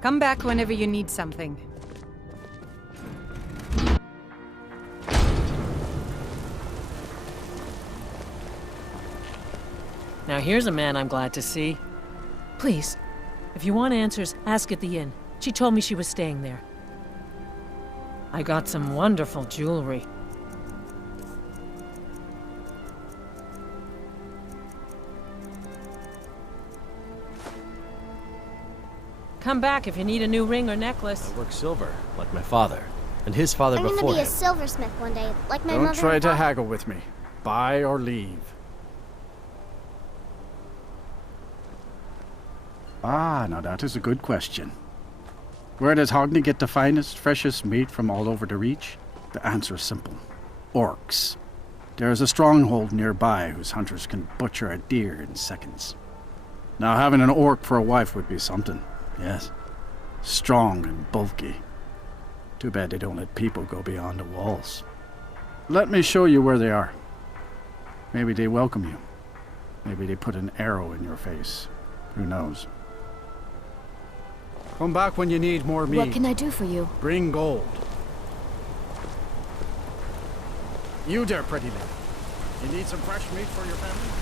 Come back whenever you need something. Now here's a man I'm glad to see. Please, if you want answers, ask at the inn. She told me she was staying there. I got some wonderful jewelry. Come back if you need a new ring or necklace. I work silver, like my father, and his father before him. I'm gonna be a silversmith one day, like my mother. Don't try to haggle with me. Buy or leave. Ah, now that is a good question. Where does Hogney get the finest, freshest meat from all over the Reach? The answer is simple. Orcs. There is a stronghold nearby whose hunters can butcher a deer in seconds. Now having an orc for a wife would be something, yes. Strong and bulky. Too bad they don't let people go beyond the walls. Let me show you where they are. Maybe they welcome you. Maybe they put an arrow in your face. Who knows? Come back when you need more meat. What can I do for you? Bring gold. You there, pretty lady. You need some fresh meat for your family?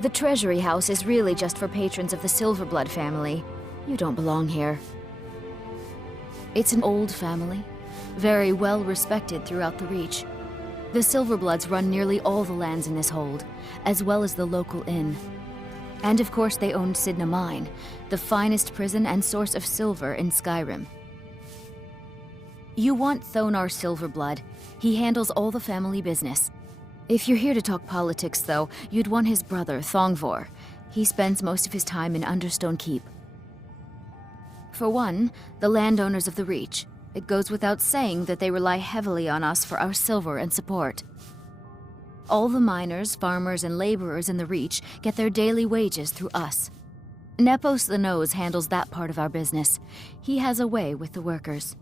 The Treasury House is really just for patrons of the Silverblood family. You don't belong here. It's an old family, very well respected throughout the Reach. The Silverbloods run nearly all the lands in this hold, as well as the local inn. And of course they owned Sidna Mine, the finest prison and source of silver in Skyrim. You want Thonar Silverblood. He handles all the family business. If you're here to talk politics, though, you'd want his brother, Thongvor. He spends most of his time in Understone Keep. For one, the landowners of the Reach. It goes without saying that they rely heavily on us for our silver and support. All the miners, farmers, and laborers in the Reach get their daily wages through us. Nepos the Nose handles that part of our business. He has a way with the workers.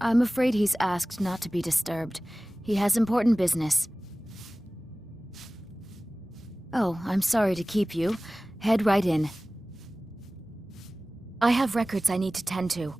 I'm afraid he's asked not to be disturbed. He has important business. Oh, I'm sorry to keep you. Head right in. I have records I need to tend to.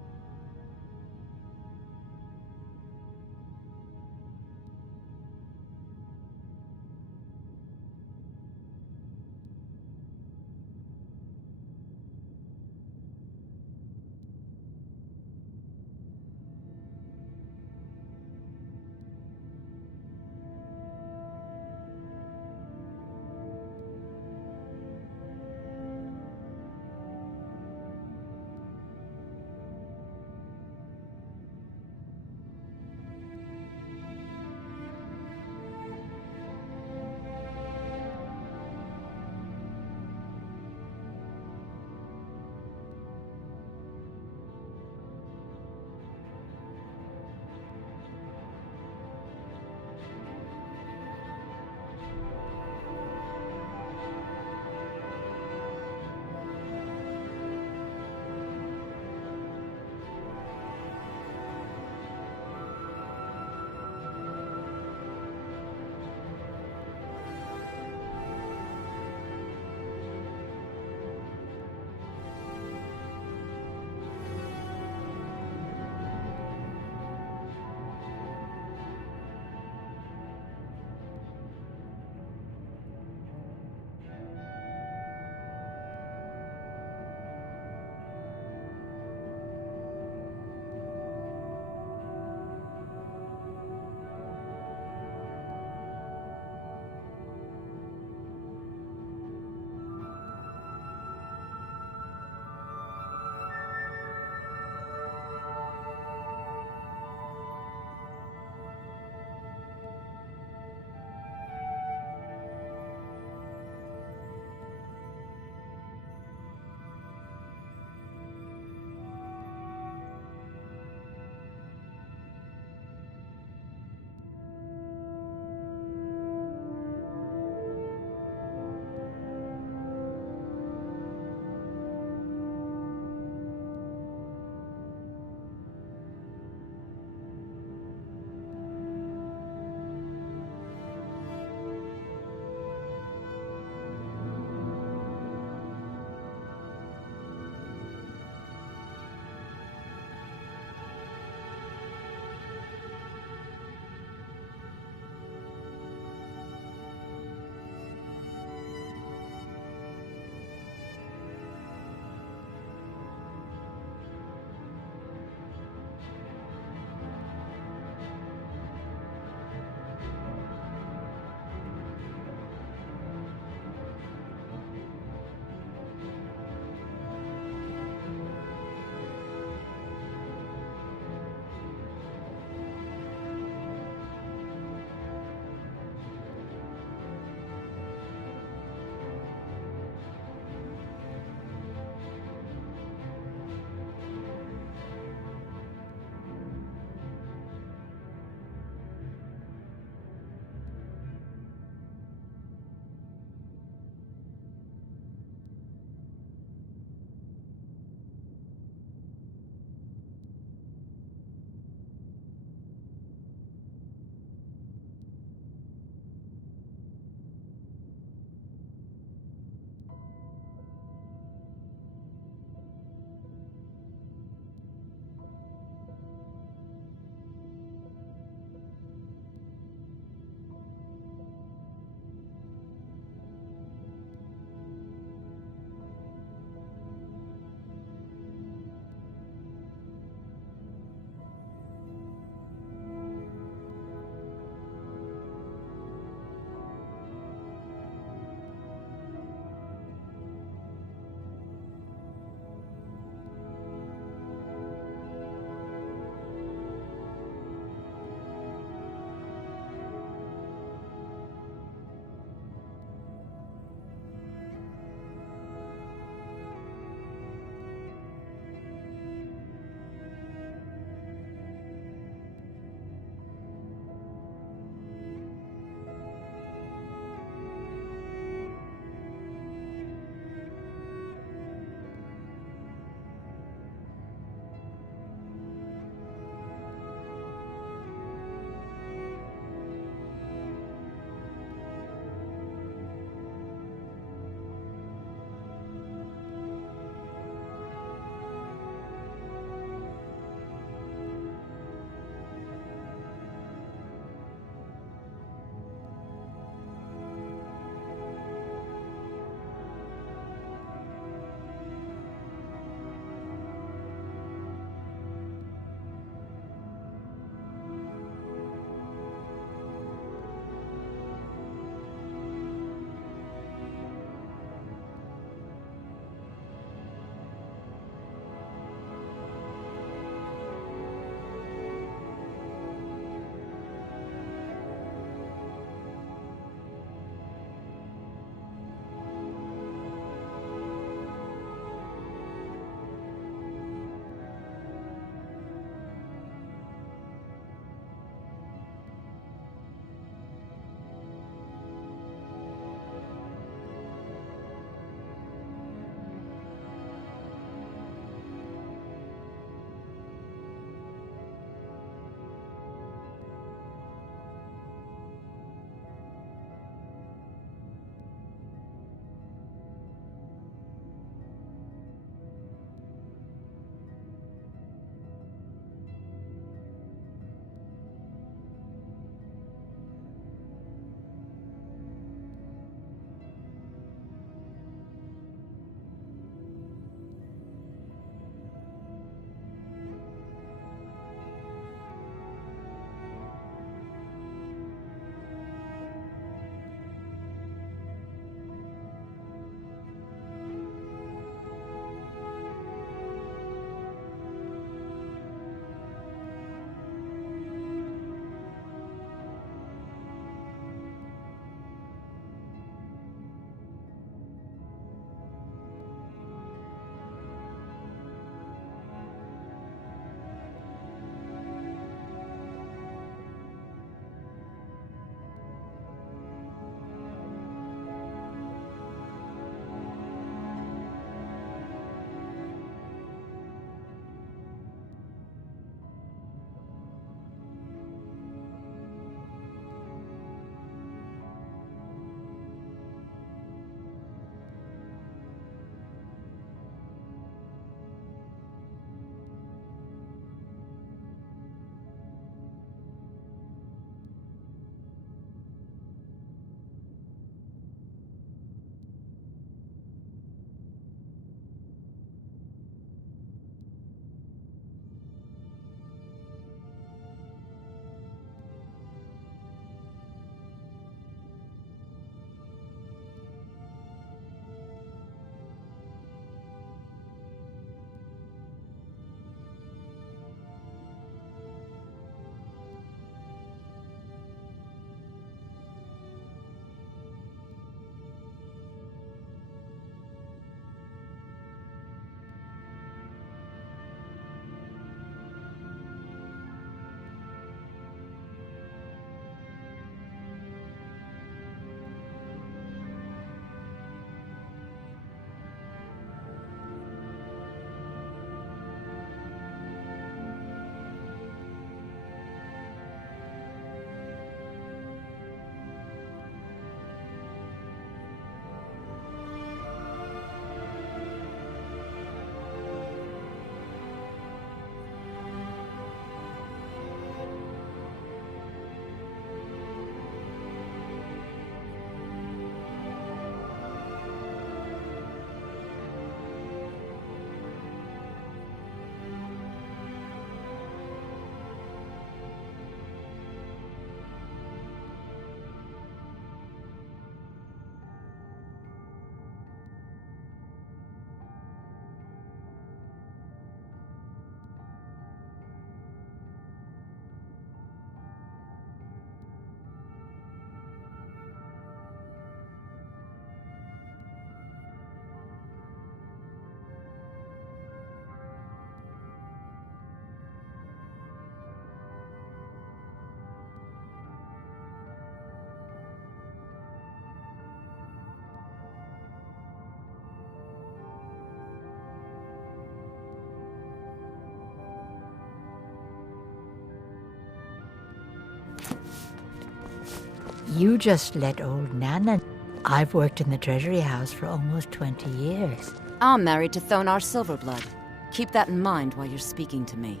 You just let old Nana. I've worked in the Treasury House for almost 20 years. I'm married to Thonar Silverblood. Keep that in mind while you're speaking to me.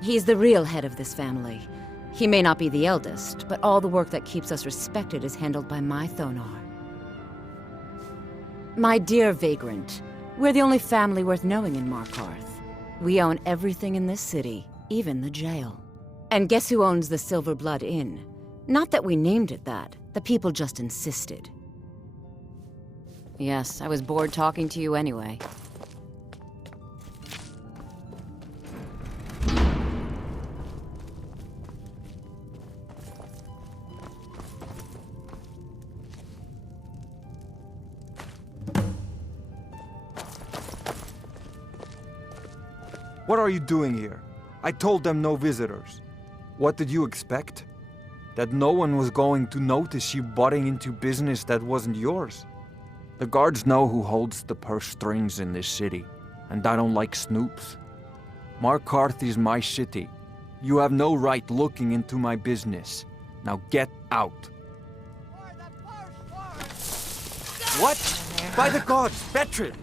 He's the real head of this family. He may not be the eldest, but all the work that keeps us respected is handled by my Thonar. My dear Vagrant, we're the only family worth knowing in Markarth. We own everything in this city, even the jail. And guess who owns the Silverblood Inn? Not that we named it that. The people just insisted. Yes, I was bored talking to you anyway. What are you doing here? I told them no visitors. What did you expect? That no one was going to notice you butting into business that wasn't yours? The guards know who holds the purse strings in this city, and I don't like snoops. Markarth is my city. You have no right looking into my business. Now get out. What? By the gods, Betrid!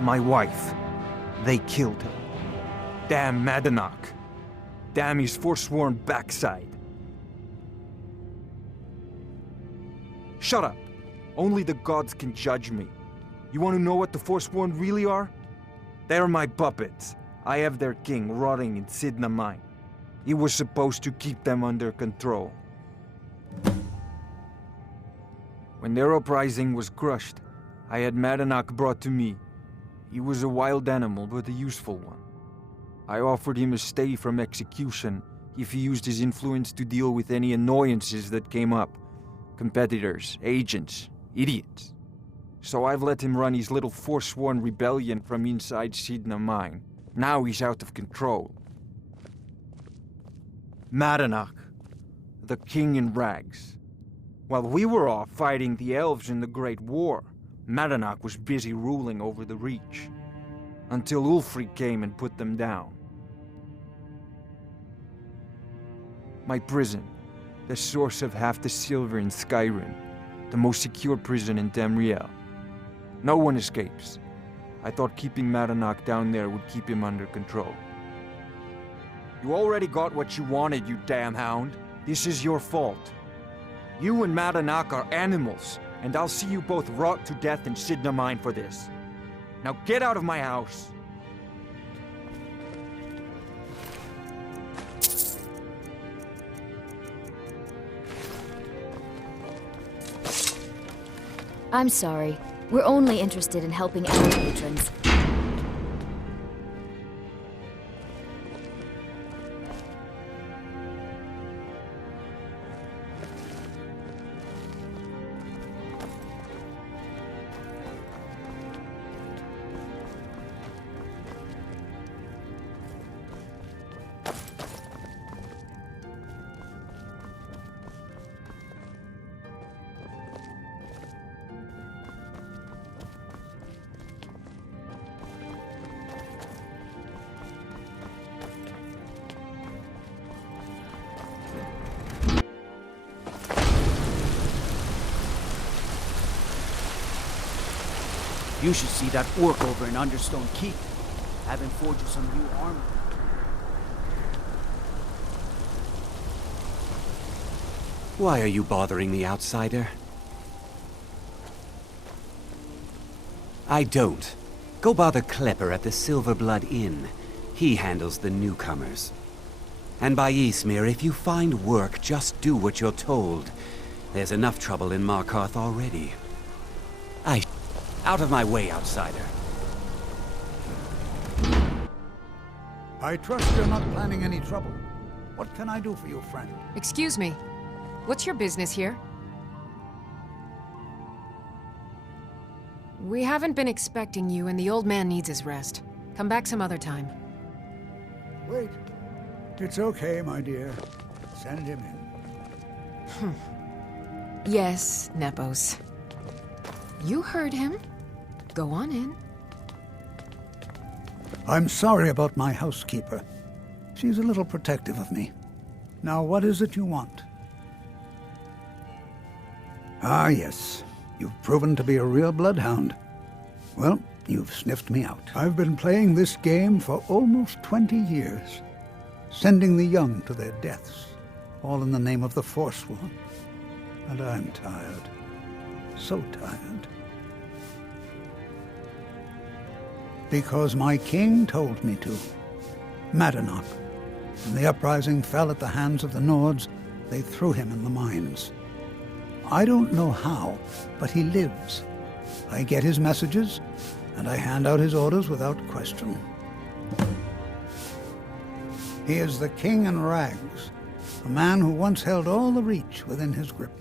My wife. They killed her. Damn Madanach. Damn his forsworn backside. Shut up. Only the gods can judge me. You want to know what the forsworn really are? They're my puppets. I have their king rotting in Sidna Mine. He was supposed to keep them under control. When their uprising was crushed, I had Madanach brought to me. He was a wild animal, but a useful one. I offered him a stay from execution if he used his influence to deal with any annoyances that came up. Competitors, agents, idiots. So I've let him run his little forsworn rebellion from inside Sidna Mine. Now he's out of control. Madanach, the king in rags. While we were off fighting the elves in the Great War, Madanach was busy ruling over the Reach, until Ulfric came and put them down. My prison, the source of half the silver in Skyrim, the most secure prison in Tamriel. No one escapes. I thought keeping Madanach down there would keep him under control. You already got what you wanted, you damn hound. This is your fault. You and Madanach are animals, and I'll see you both rot to death in Sidna Mine for this. Now get out of my house! I'm sorry. We're only interested in helping our patrons. You should see that orc over in Understone Keep. Having forged you some new armor. Why are you bothering the outsider? I don't. Go bother Klepper at the Silverblood Inn. He handles the newcomers. And by Ysmir, if you find work, just do what you're told. There's enough trouble in Markarth already. Out of my way, outsider. I trust you're not planning any trouble. What can I do for you, friend? Excuse me. What's your business here? We haven't been expecting you, and the old man needs his rest. Come back some other time. Wait. It's okay, my dear. Send him in. Yes, Nepos. You heard him. Go on in. I'm sorry about my housekeeper. She's a little protective of me. Now, what is it you want? Ah, yes. You've proven to be a real bloodhound. Well, you've sniffed me out. I've been playing this game for almost 20 years, sending the young to their deaths, all in the name of the Forsworn. And I'm tired. So tired. Because my king told me to. Madanach. When the uprising fell at the hands of the Nords, they threw him in the mines. I don't know how, but he lives. I get his messages, and I hand out his orders without question. He is the king in rags, a man who once held all the Reach within his grip.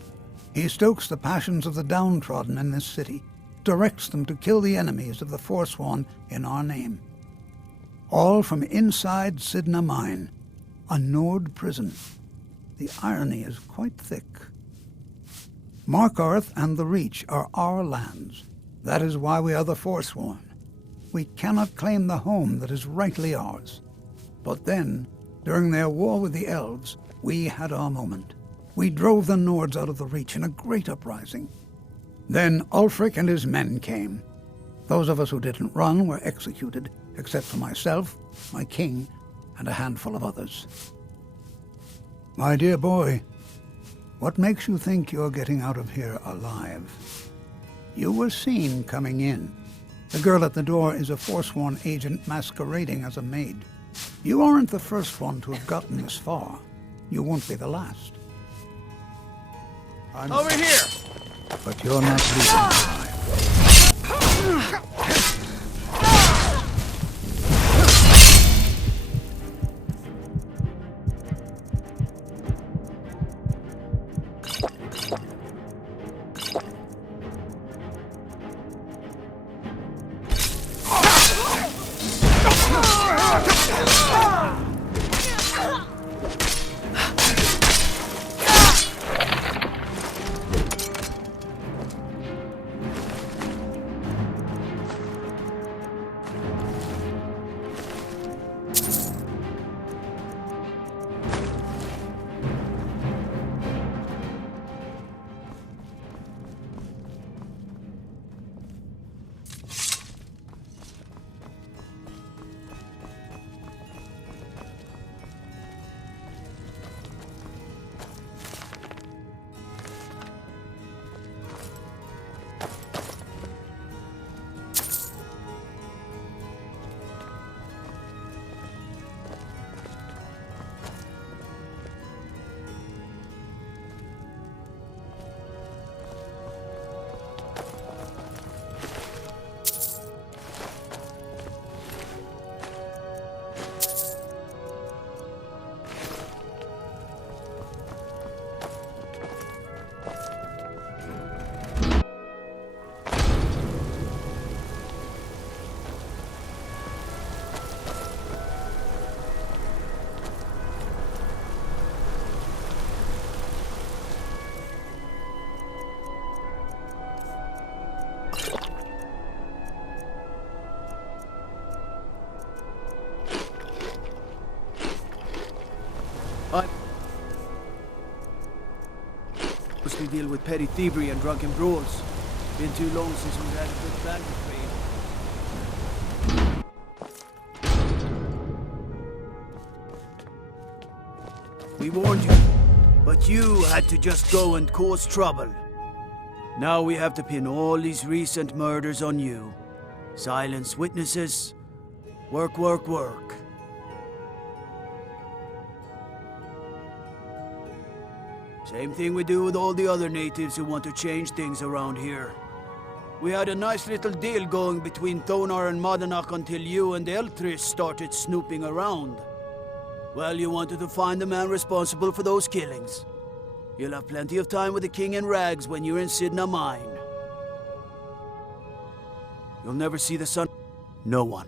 He stokes the passions of the downtrodden in this city, directs them to kill the enemies of the Forsworn in our name. All from inside Sidna Mine, a Nord prison. The irony is quite thick. Markarth and the Reach are our lands. That is why we are the Forsworn. We cannot claim the home that is rightly ours. But then, during their war with the Elves, we had our moment. We drove the Nords out of the Reach in a great uprising. Then Ulfric and his men came. Those of us who didn't run were executed, except for myself, my king, and a handful of others. My dear boy, what makes you think you're getting out of here alive? You were seen coming in. The girl at the door is a Forsworn agent masquerading as a maid. You aren't the first one to have gotten this far. You won't be the last. Over here! But you're not leaving alive. Mostly deal with petty thievery and drunken brawls. Been too long since we've had a good plan to trade. We warned you, but you had to just go and cause trouble. Now we have to pin all these recent murders on you. Silence witnesses. Work, work, work. Same thing we do with all the other natives who want to change things around here. We had a nice little deal going between Thonar and Madanach until you and Eltris started snooping around. Well, you wanted to find the man responsible for those killings. You'll have plenty of time with the king in rags when you're in Sidna Mine. You'll never see the sun. No one.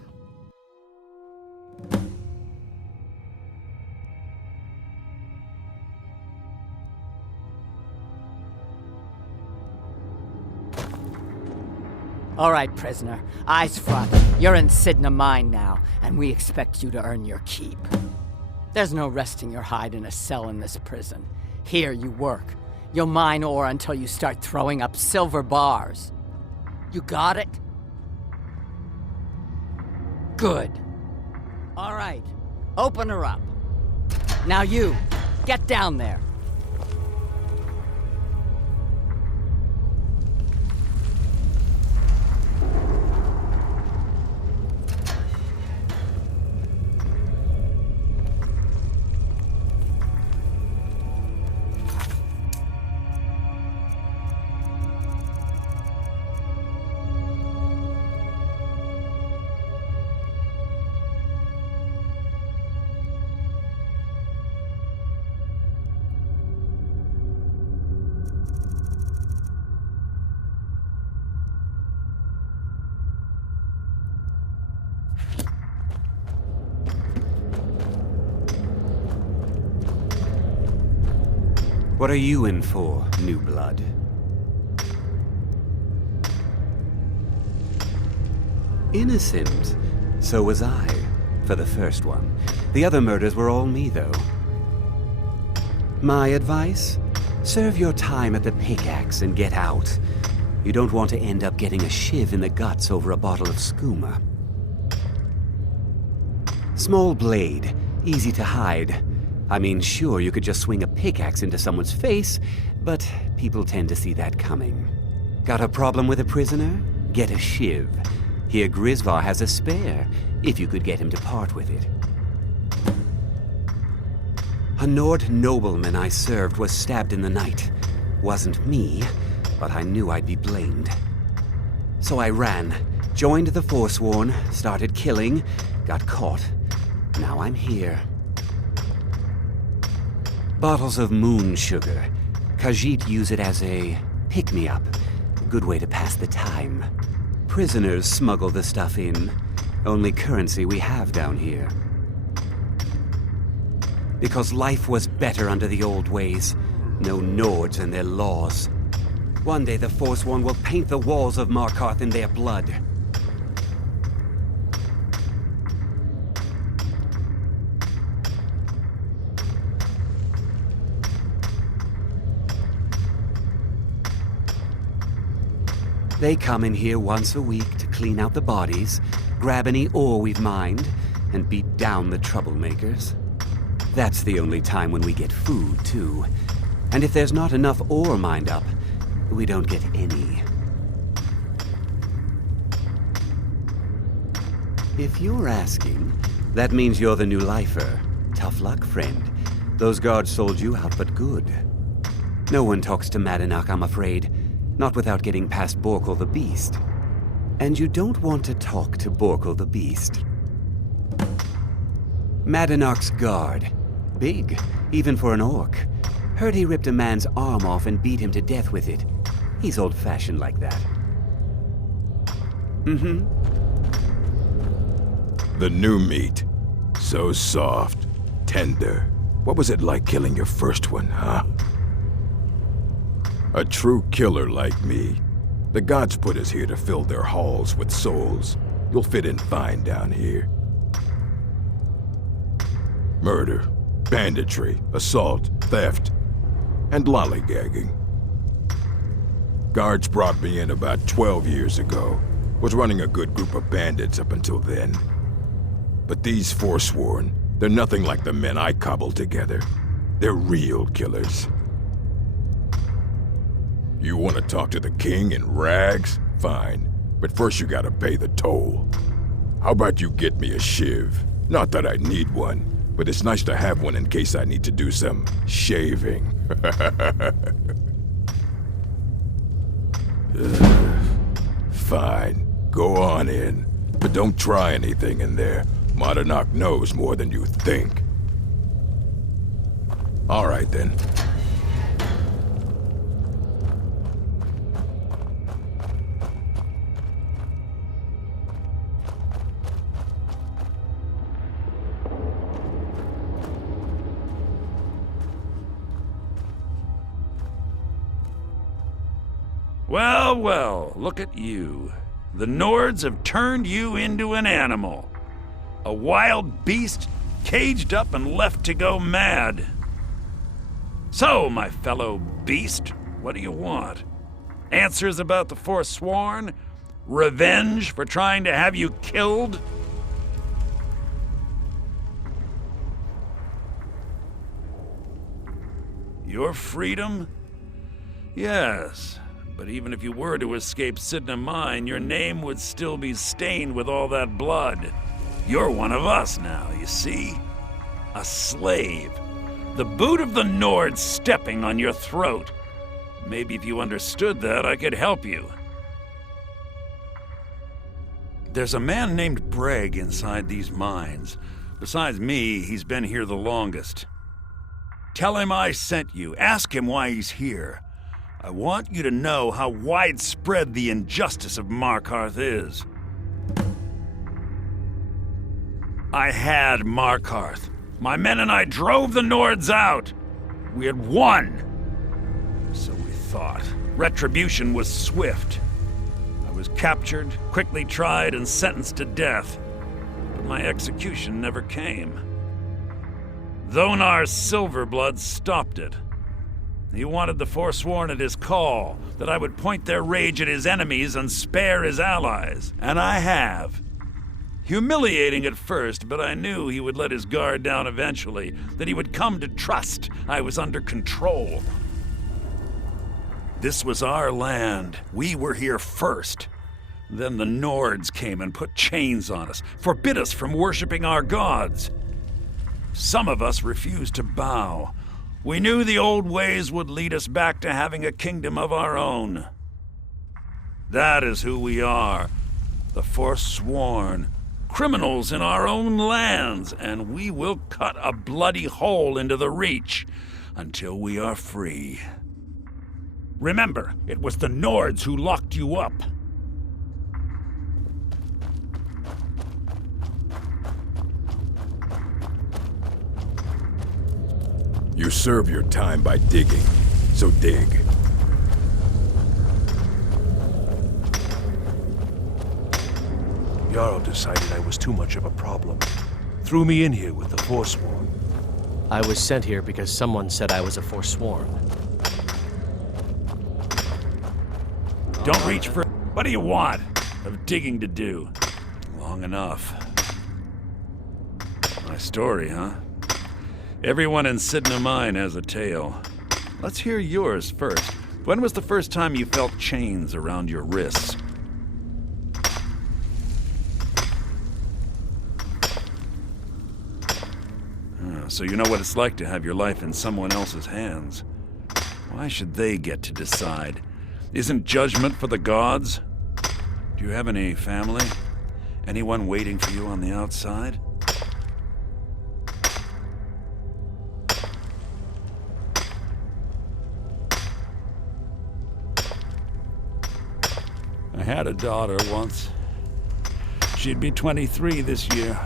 All right, prisoner. Eyes front. You're in Sidna Mine now, and we expect you to earn your keep. There's no resting your hide in a cell in this prison. Here you work. You'll mine ore until you start throwing up silver bars. You got it? Good. All right. Open her up. Now you, get down there. What are you in for, new blood? Innocent. So was I, for the first one. The other murders were all me, though. My advice? Serve your time at the pickaxe and get out. You don't want to end up getting a shiv in the guts over a bottle of skooma. Small blade, easy to hide. I mean, sure, you could just swing a pickaxe into someone's face, but people tend to see that coming. Got a problem with a prisoner? Get a shiv. Here Grisvar has a spare, if you could get him to part with it. A Nord nobleman I served was stabbed in the night. Wasn't me, but I knew I'd be blamed. So I ran, joined the Forsworn, started killing, got caught. Now I'm here. Bottles of moon sugar. Khajiit use it as a pick-me-up. Good way to pass the time. Prisoners smuggle the stuff in. Only currency we have down here. Because life was better under the old ways. No Nords and their laws. One day the Forsworn will paint the walls of Markarth in their blood. They come in here once a week to clean out the bodies, grab any ore we've mined, and beat down the troublemakers. That's the only time when we get food, too. And if there's not enough ore mined up, we don't get any. If you're asking, that means you're the new lifer. Tough luck, friend. Those guards sold you out, but good. No one talks to Madanach, I'm afraid. Not without getting past Borkul the Beast. And you don't want to talk to Borkul the Beast. Madanach's guard. Big, even for an orc. Heard he ripped a man's arm off and beat him to death with it. He's old-fashioned like that. Mm-hmm. The new meat. So soft, tender. What was it like killing your first one, huh? A true killer like me. The gods put us here to fill their halls with souls. You'll fit in fine down here. Murder, banditry, assault, theft, and lollygagging. Guards brought me in about 12 years ago. Was running a good group of bandits up until then. But these Forsworn, they're nothing like the men I cobbled together. They're real killers. You want to talk to the king in rags? Fine. But first you gotta pay the toll. How about you get me a shiv? Not that I need one, but it's nice to have one in case I need to do some shaving. Fine. Go on in. But don't try anything in there. Monadnock knows more than you think. All right, then. Well, well, look at you. The Nords have turned you into an animal. A wild beast caged up and left to go mad. So, my fellow beast, what do you want? Answers about the Forsworn? Revenge for trying to have you killed? Your freedom? Yes. But even if you were to escape Sidna Mine, your name would still be stained with all that blood. You're one of us now, you see? A slave. The boot of the Nord stepping on your throat. Maybe if you understood that, I could help you. There's a man named Breg inside these mines. Besides me, he's been here the longest. Tell him I sent you. Ask him why he's here. I want you to know how widespread the injustice of Markarth is. I had Markarth. My men and I drove the Nords out. We had won. So we thought. Retribution was swift. I was captured, quickly tried, and sentenced to death. But my execution never came. Dhonar's Silverblood stopped it. He wanted the Forsworn at his call, that I would point their rage at his enemies and spare his allies. And I have. Humiliating at first, but I knew he would let his guard down eventually, that he would come to trust I was under control. This was our land. We were here first. Then the Nords came and put chains on us, forbid us from worshipping our gods. Some of us refused to bow. We knew the old ways would lead us back to having a kingdom of our own. That is who we are, the Forsworn, criminals in our own lands, and we will cut a bloody hole into the Reach until we are free. Remember, it was the Nords who locked you up. You serve your time by digging, so dig. Jarl decided I was too much of a problem. Threw me in here with the Forsworn. I was sent here because someone said I was a Forsworn. Don't reach for... What do you want? Of digging to do. Long enough. My story, huh? Everyone in Sidna Mine has a tale. Let's hear yours first. When was the first time you felt chains around your wrists? So you know what it's like to have your life in someone else's hands. Why should they get to decide? Isn't judgment for the gods? Do you have any family? Anyone waiting for you on the outside? I had a daughter once. She'd be 23 this year.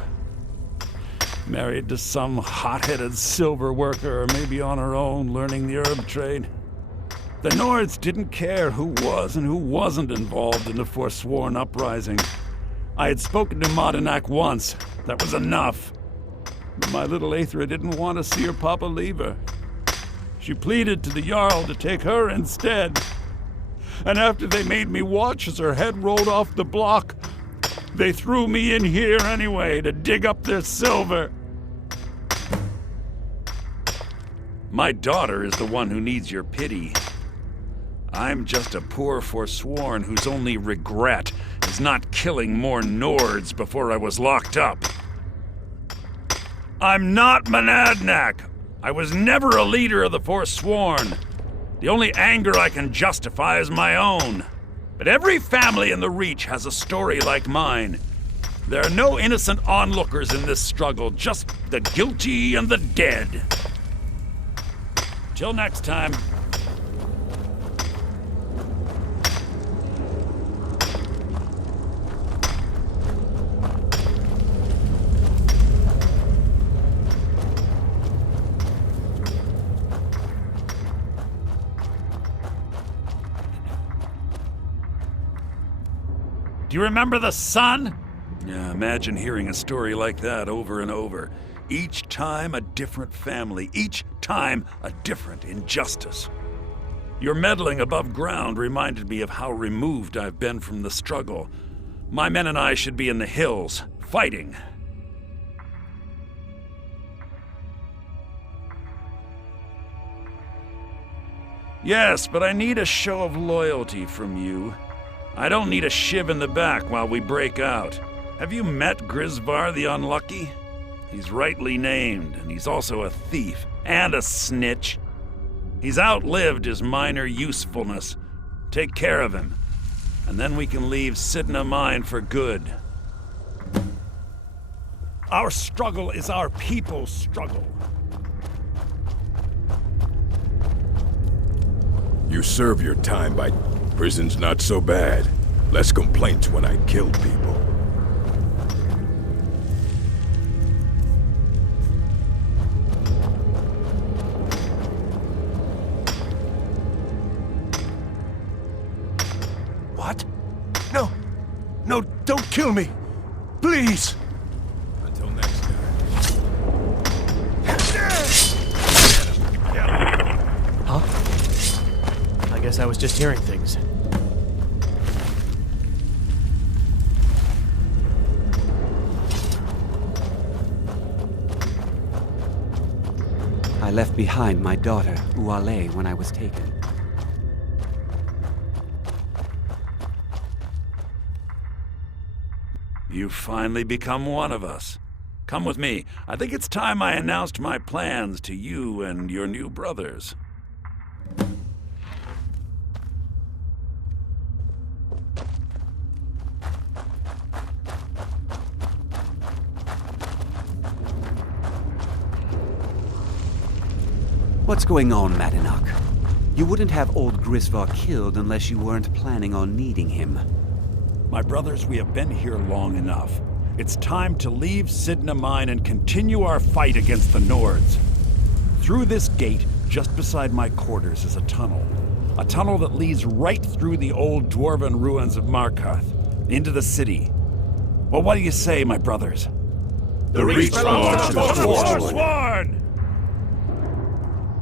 Married to some hot-headed silver worker, or maybe on her own, learning the herb trade. The Nords didn't care who was and who wasn't involved in the Forsworn uprising. I had spoken to Monadnock once. That was enough. But my little Aethra didn't want to see her papa leave her. She pleaded to the Jarl to take her instead. And after they made me watch as her head rolled off the block, they threw me in here anyway to dig up their silver. My daughter is the one who needs your pity. I'm just a poor Forsworn whose only regret is not killing more Nords before I was locked up. I'm not Monadnock. I was never a leader of the Forsworn. The only anger I can justify is my own. But every family in the Reach has a story like mine. There are no innocent onlookers in this struggle, just the guilty and the dead. Till next time. Do you remember the sun? Yeah, imagine hearing a story like that over and over. Each time a different family, each time a different injustice. Your meddling above ground reminded me of how removed I've been from the struggle. My men and I should be in the hills, fighting. Yes, but I need a show of loyalty from you. I don't need a shiv in the back while we break out. Have you met Grisvar the Unlucky? He's rightly named, and he's also a thief and a snitch. He's outlived his minor usefulness. Take care of him, and then we can leave Sidna Mine for good. Our struggle is our people's struggle. You serve your time by... Prison's not so bad. Less complaints when I killed people. What? No! No, don't kill me! Please! Until next time. Huh? I guess I was just hearing things. I left behind my daughter, Uale, when I was taken. You've finally become one of us. Come with me. I think it's time I announced my plans to you and your new brothers. What's going on, Madanach? You wouldn't have old Grisvar killed unless you weren't planning on needing him. My brothers, we have been here long enough. It's time to leave Sidna Mine and continue our fight against the Nords. Through this gate, just beside my quarters, is a tunnel. A tunnel that leads right through the old dwarven ruins of Markarth, into the city. Well, what do you say, my brothers? The Reach belongs to the Forsworn!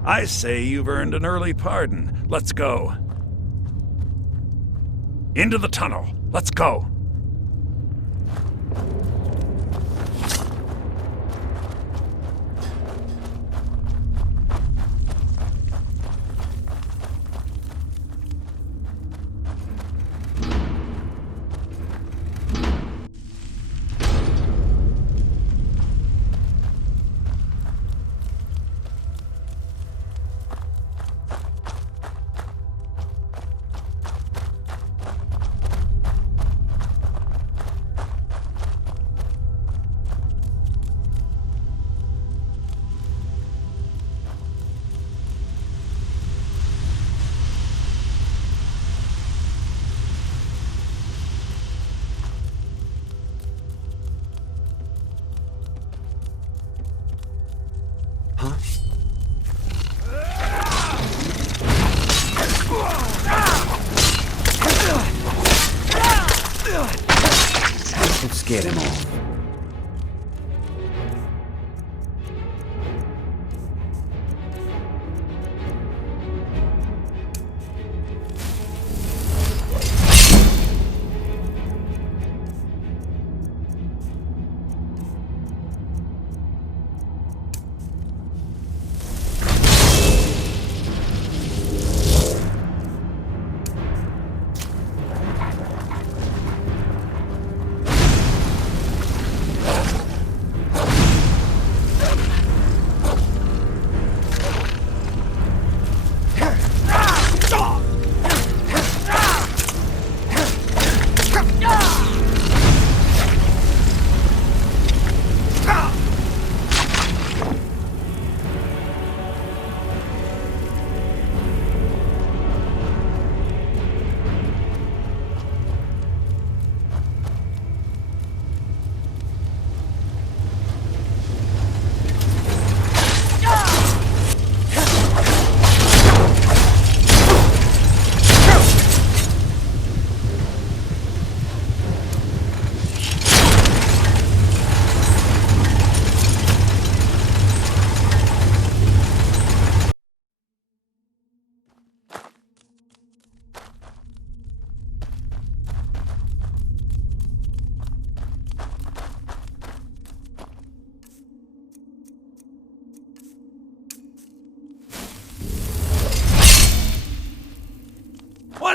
I say you've earned an early pardon. Let's go. Into the tunnel. Let's go. Let's get him off.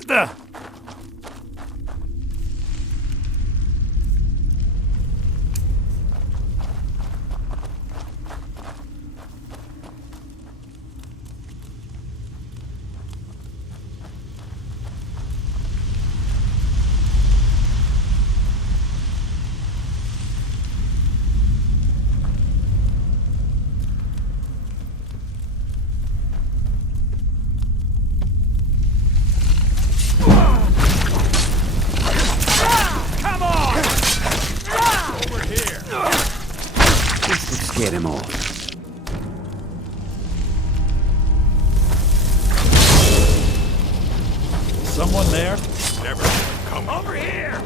What the? Get him off. Someone there? Never come over here!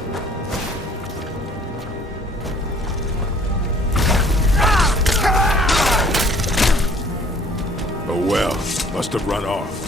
Oh well, must have run off.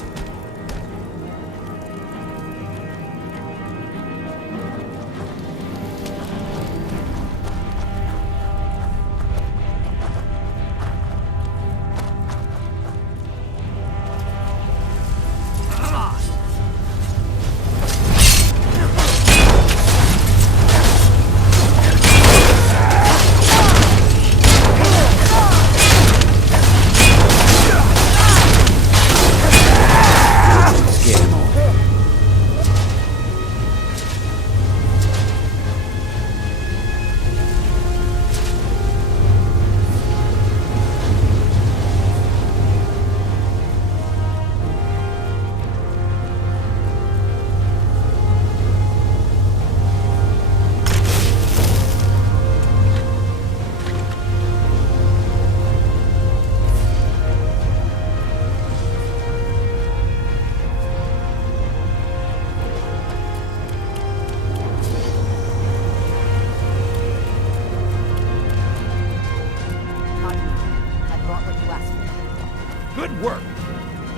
Good work.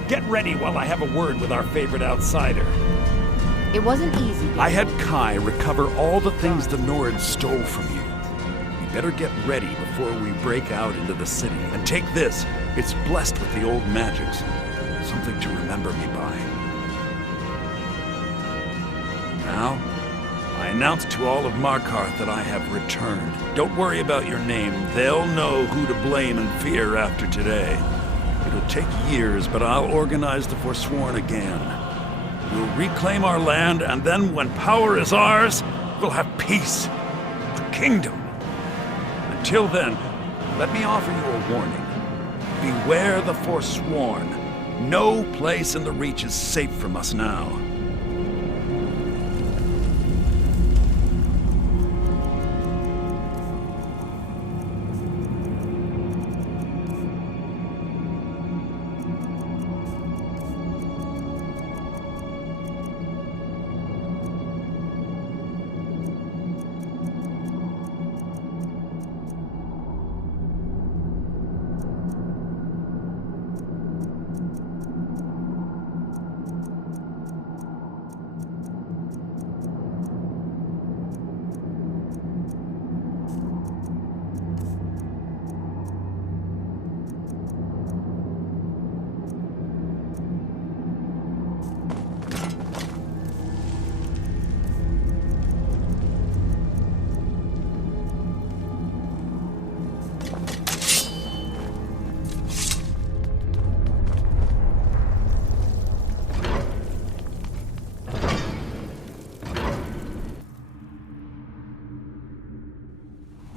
Get ready while I have a word with our favorite outsider. It wasn't easy. I had Kai recover all the things the Nords stole from you. We better get ready before we break out into the city. And take this. It's blessed with the old magics. Something to remember me by. Now, I announce to all of Markarth that I have returned. Don't worry about your name. They'll know who to blame and fear after today. It'll take years, but I'll organize the Forsworn again. We'll reclaim our land, and then when power is ours, we'll have peace. The kingdom. Until then, let me offer you a warning. Beware the Forsworn. No place in the Reach is safe from us now.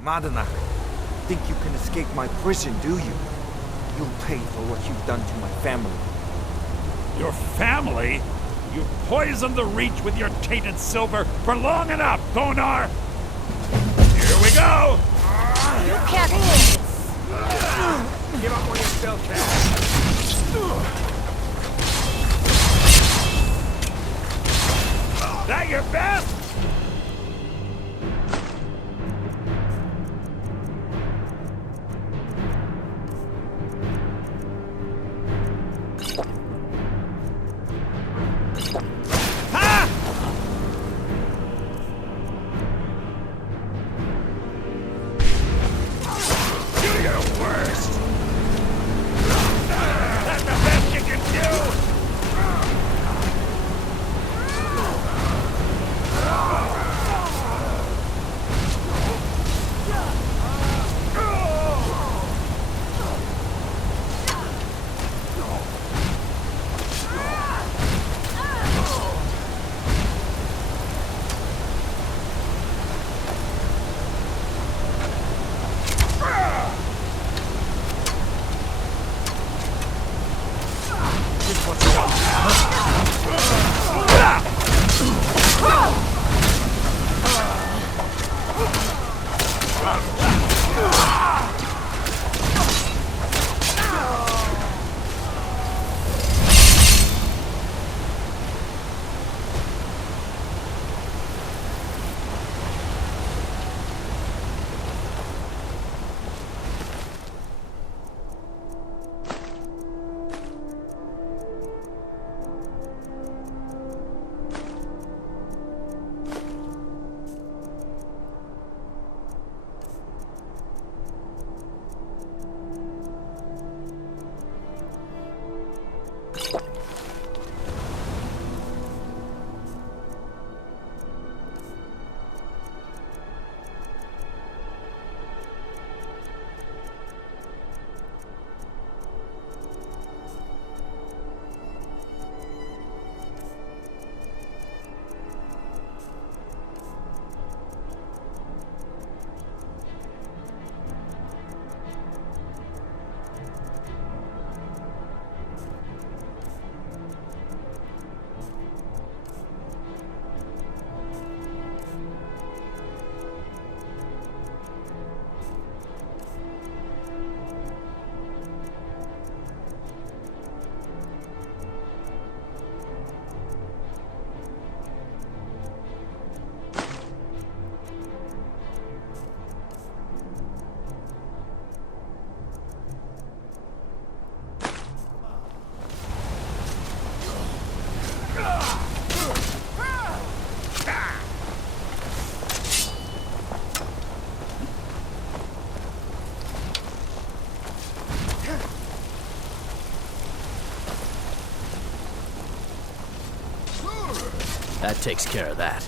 Madana, think you can escape my prison, do you? You'll pay for what you've done to my family. Your family? You poisoned the Reach with your tainted silver for long enough, Thonar! Here we go! You can't do this! Give up when you still can. That your best? That takes care of that.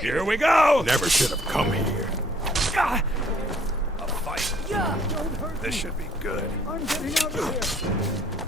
Here we go! Never should have come here. A fight. Yeah, this should be good. I'm getting out of here.